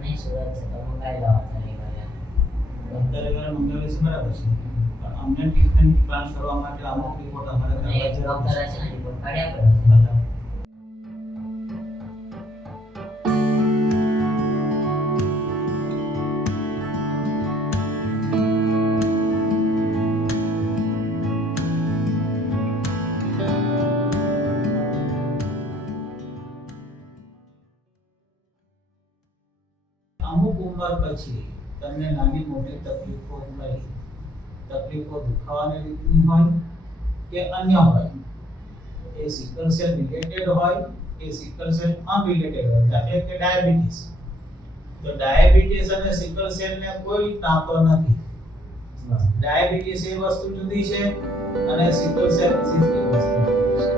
નહીં સુરત છે તો મંગાવી લો અત્યારે અત્યારે મંગાવી છે બરાબર છે, પણ અમને ટ્રીટમેન્ટ પ્લાન કરવા માટે અમુક રિપોર્ટ અમારે અને એક કરવા ડોક્ટર છે ને રિપોર્ટ કાઢ્યા પડે છે. બતાવો. અમુક ઉંમર પછી તમને નાની મોટી તકલીફો મળી, તકલીફો દુખાવાને લીધેની હોય કે અન્ય હોય, એ સિકલ સેલ રિલેટેડ હોય કે સિકલ સેલ અનરિલેટેડ હોય, દાખલા કે ડાયાબિટીસ, તો ડાયાબિટીસ અને સિકલ સેલ ને કોઈ નાતો નથી. ડાયાબિટીસ એ વસ્તુ જુદી છે અને સિકલ સેલ ડિસીઝ એ વસ્તુ જુદી છે.